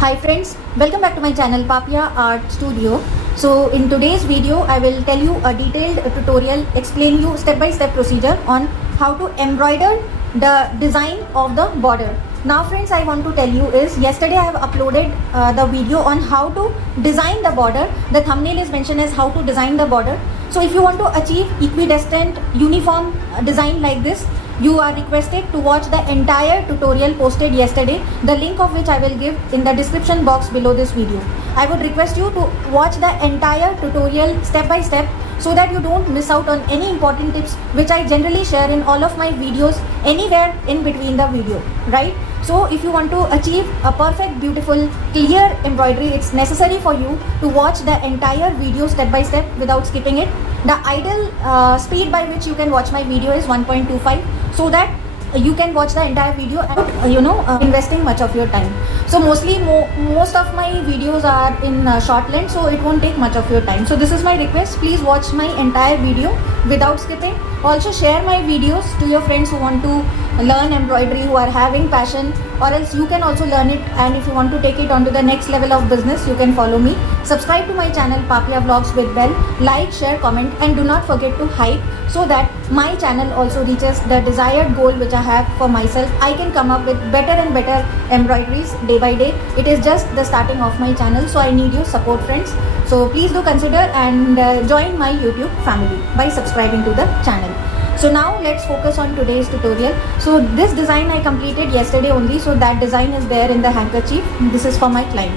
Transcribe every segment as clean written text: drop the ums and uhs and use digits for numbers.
Hi friends, welcome back to my channel Papia Art Studio. So in today's video I will tell you a detailed tutorial, explain you step-by-step procedure on how to embroider the design of the border. Now friends, I want to tell you is yesterday I have uploaded the video on how to design the border. The thumbnail is mentioned as how to design the border. So if you want to achieve equidistant uniform design like this, you are requested to watch the entire tutorial posted yesterday, the link of which I will give in the description box below this video. I would request you to watch the entire tutorial step by step so that you don't miss out on any important tips which I generally share in all of my videos anywhere in between the video, right? So if you want to achieve a perfect, beautiful, clear embroidery, it's necessary for you to watch the entire video step by step without skipping it. The ideal speed by which you can watch my video is 1.25, so that you can watch the entire video and investing much of your time. So mostly most of my videos are in short length, so it won't take much of your time. So this is my request, please watch my entire video without skipping. Also share my videos to your friends who want to learn embroidery, who are having passion, or else you can also learn it, and if you want to take it on to the next level of business, you can follow me. Subscribe to my channel Papia Vlogs with bell, like, share, comment, and do not forget to hype so that my channel also reaches the desired goal which I have for myself. I can come up with better and better embroideries day by day. It is just the starting of my channel, so I need your support friends. So please do consider and join my YouTube family by subscribing to the channel. So now let's focus on today's tutorial. So this design I completed yesterday only, so that design is there in the handkerchief. This is for my client.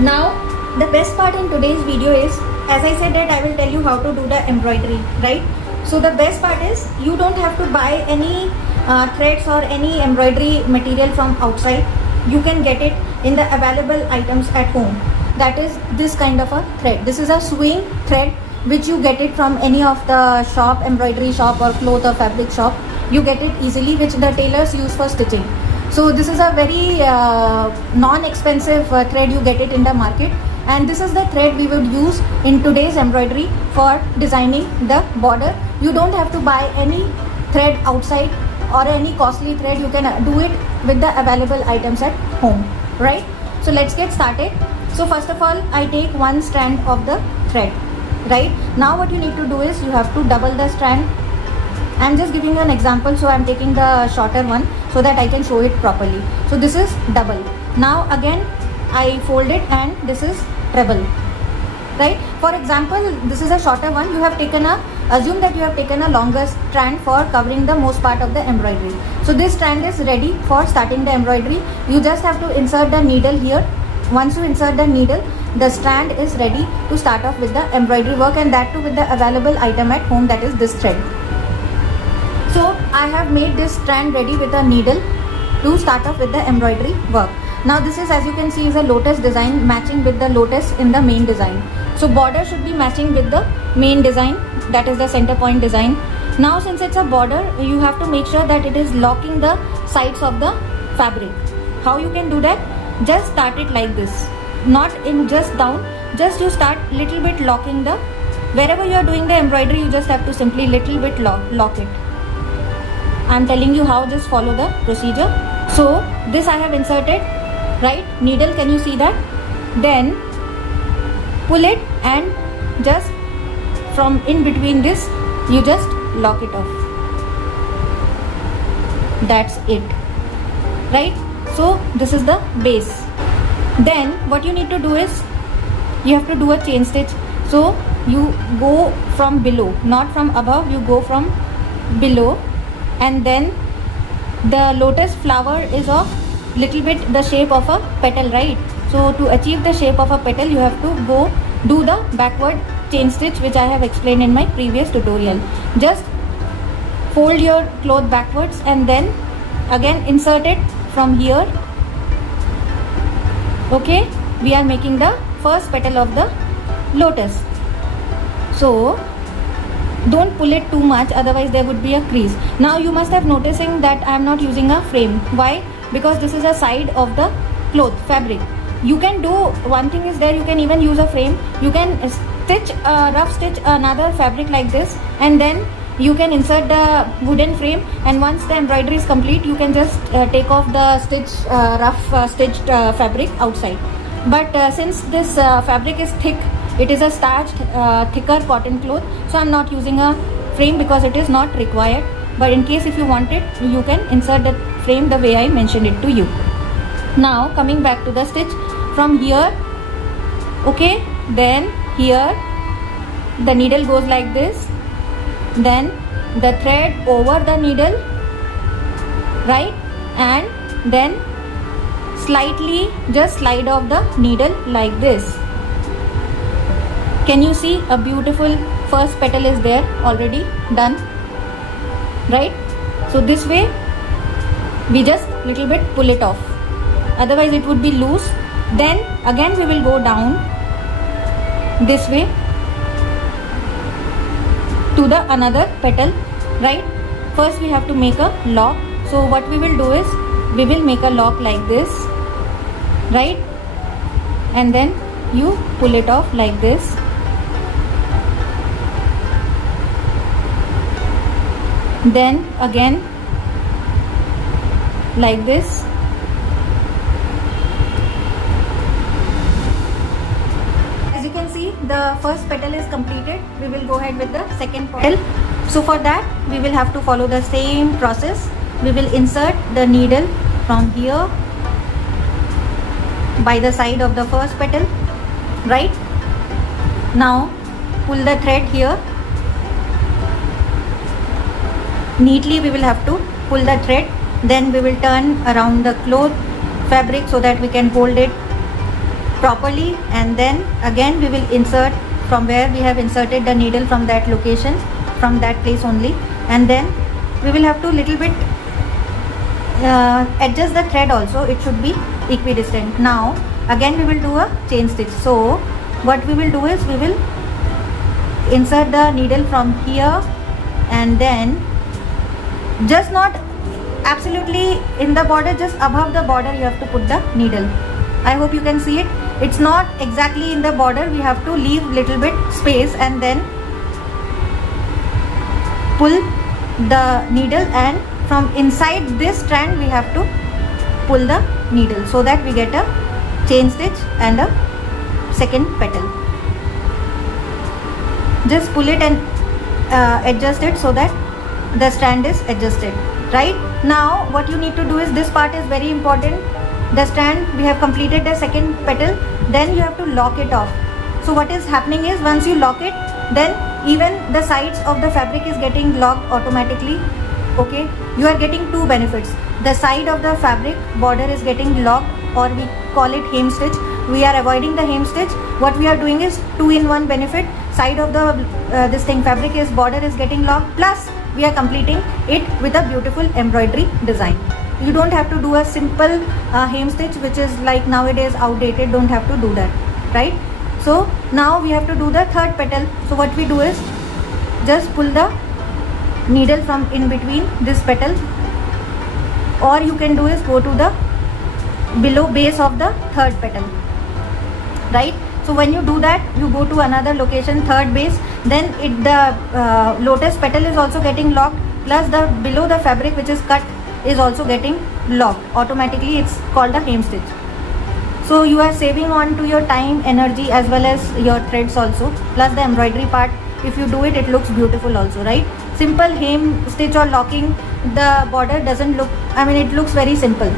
Now the best part in today's video is, as I said, that I will tell you how to do the embroidery, right? So the best part is you don't have to buy any threads or any embroidery material from outside. You can get it in the available items at home. That is this kind of a thread. This is a sewing thread which you get it from any of the shop, embroidery shop or cloth or fabric shop. You get it easily, which the tailors use for stitching. So this is a very non-expensive thread. You get it in the market, and this is the thread we would use in today's embroidery for designing the border. You don't have to buy any thread outside or any costly thread. You can do it with the available items at home, right? So let's get started. So first of all, I take one strand of the thread. Right now what you need to do is you have to double the strand. I'm just giving you an example, so I'm taking the shorter one so that I can show it properly. So this is double. Now again I fold it, and this is treble, right? For example, this is a shorter one. You have taken assume that you have taken a longer strand for covering the most part of the embroidery. So this strand is ready for starting the embroidery. You just have to insert the needle here. Once you insert the needle, the strand is ready to start off with the embroidery work, and that too with the available item at home, that is this thread. So I have made this strand ready with a needle to start off with the embroidery work. Now this is, as you can see, is a lotus design matching with the lotus in the main design. So border should be matching with the main design, that is the center point design. Now since it's a border, you have to make sure that it is locking the sides of the fabric. How you can do that? Just start it like this, not in just down, just you start little bit locking the, wherever you are doing the embroidery, you just have to simply little bit lock it. I'm telling you how, just follow the procedure. So this I have inserted, right? Needle, can you see that? Then pull it, and just from in between this you just lock it off. That's it, right? So this is the base. Then what you need to do is you have to do a chain stitch. So you go from below, not from above, you go from below, and then the lotus flower is of little bit the shape of a petal, right? So to achieve the shape of a petal, you have to go do the backward chain stitch, which I have explained in my previous tutorial. Just fold your cloth backwards, and then again insert it from here. Okay, we are making the first petal of the lotus. So don't pull it too much, otherwise there would be a crease. Now you must have noticing that I am not using a frame. Why? Because this is a side of the cloth fabric. You can do one thing is there, you can even use a frame. You can stitch rough stitch another fabric like this, and then you can insert the wooden frame, and once the embroidery is complete, you can just take off the rough stitched fabric outside. But since this fabric is thick, it is a starched thicker cotton cloth, so I'm not using a frame because it is not required. But in case if you want it, you can insert the frame the way I mentioned it to you. Now coming back to the stitch from here, okay, then here the needle goes like this, then the thread over the needle, right, and then slightly just slide off the needle like this. Can you see a beautiful first petal is there already done, right? So this way we just little bit pull it off, otherwise it would be loose. Then again we will go down this way to the another petal, right? First we have to make a lock. So what we will do is we will make a lock like this, right, and then you pull it off like this. Then again like this. As you can see, the first petal is completed. We will go ahead with the second petal. So for that we will have to follow the same process. We will insert the needle from here by the side of the first petal, right? Now pull the thread here. Neatly we will have to pull the thread. Then we will turn around the cloth fabric so that we can hold it properly, and then again we will insert from where we have inserted the needle, from that location, from that place only, and then we will have to little bit adjust the thread also. It should be equidistant. Now again we will do a chain stitch. So what we will do is we will insert the needle from here, and then just not absolutely in the border, just above the border you have to put the needle. I hope you can see it. It's not exactly in the border, we have to leave little bit space, and then pull the needle, and from inside this strand we have to pull the needle so that we get a chain stitch and a second petal. Just pull it and adjust it so that the strand is adjusted, right? Now what you need to do is, this part is very important. The strand, we have completed the second petal, then you have to lock it off. So what is happening is, once you lock it, then even the sides of the fabric is getting locked automatically. Okay, you are getting two benefits. The side of the fabric border is getting locked, or we call it hem stitch. We are avoiding the hem stitch. What we are doing is 2-in-1 benefit. Side of the fabric is border is getting locked, plus we are completing it with a beautiful embroidery design. You don't have to do a simple hem stitch, which is like nowadays outdated. Don't have to do that, right? So now we have to do the third petal. So what we do is just pull the needle from in between this petal, or you can do is go to the below base of the third petal, right? So when you do that, you go to another location, third base, then the lotus petal is also getting locked, plus the below the fabric which is cut is also getting locked automatically. It's called a hem stitch. So you are saving on to your time, energy, as well as your threads also, plus the embroidery part. If you do it, it looks beautiful also, right? Simple hem stitch or locking the border doesn't look, I mean, it looks very simple.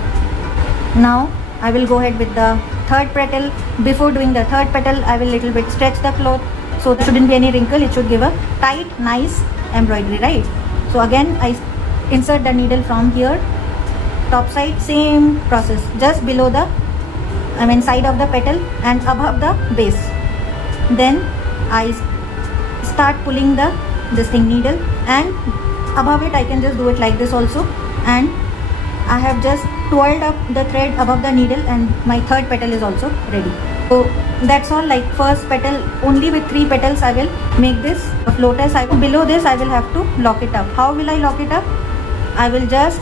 Now I will go ahead with the third petal. Before doing the third petal, I will little bit stretch the cloth so there shouldn't be any wrinkle. It should give a tight, nice embroidery, right? So again I insert the needle from here, top side, same process, just below the side of the petal and above the base. Then I start pulling this needle, and above it I can just do it like this also, and I have just twirled up the thread above the needle, and my third petal is also ready. So that's all. Like first petal, only with 3 petals I will make this lotus. Below this I will have to lock it up. How will I lock it up? I will just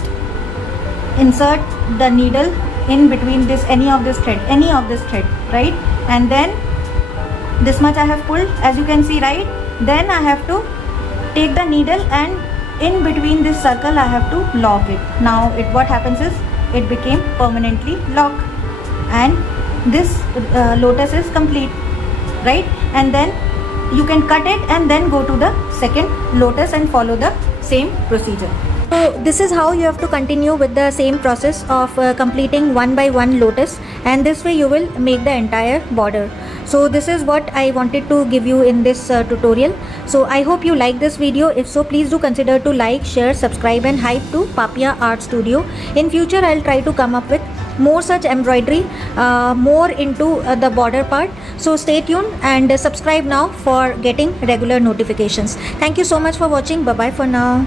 insert the needle in between any of this thread, right? And then this much I have pulled, as you can see, right? Then I have to take the needle and in between this circle I have to lock it. Now what happens is it became permanently locked, and this lotus is complete, right? And then you can cut it and then go to the second lotus and follow the same procedure. So this is how you have to continue with the same process of completing one by one lotus, and this way you will make the entire border. So this is what I wanted to give you in this tutorial. So I hope you like this video. If so, please do consider to like, share, subscribe and hype to Papia Art Studio. In future I'll try to come up with more such embroidery, more into the border part. So stay tuned and subscribe now for getting regular notifications. Thank you so much for watching. Bye bye for now.